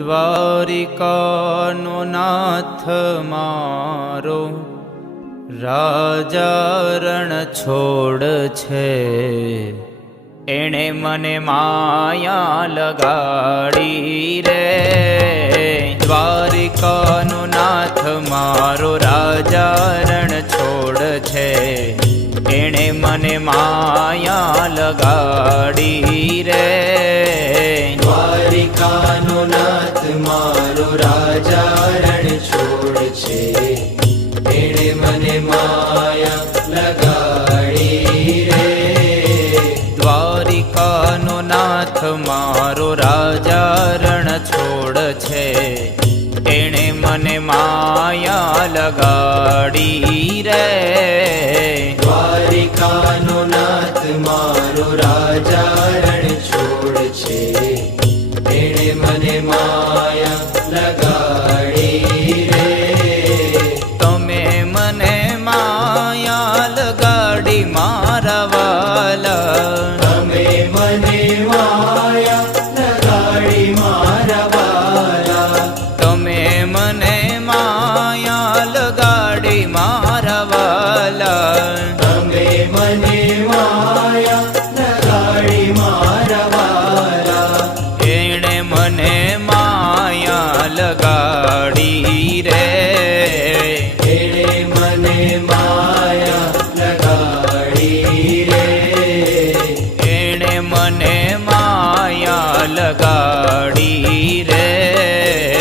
દ્વારિકાનો નાથ મારો રાજા રણ છોડ છે, એણે મને માયા લગાડી રે. દ્વારિકાનો નાથ મારો રાજા રણ છોડ છે, એણે મને માયા લગાડી રે. દ્વારિકાનો નાથ મારો રાજા રણ છોડ છે, એણે મને માયા લગાડી રે. દ્વારિકાનો નાથ મારો રાજા રણ છોડ છે, એણે મને માયા લગાડી રે. દ્વારિકાનો નાથ મારો રાજા રણ છોડ છે, એણે મને માયા લગાડી રે. તમે મને માયા લગાડી મારા વાલા, તમે મને માયા લગાડી મારા વાલા. તમે મને માયા લગાડી મારા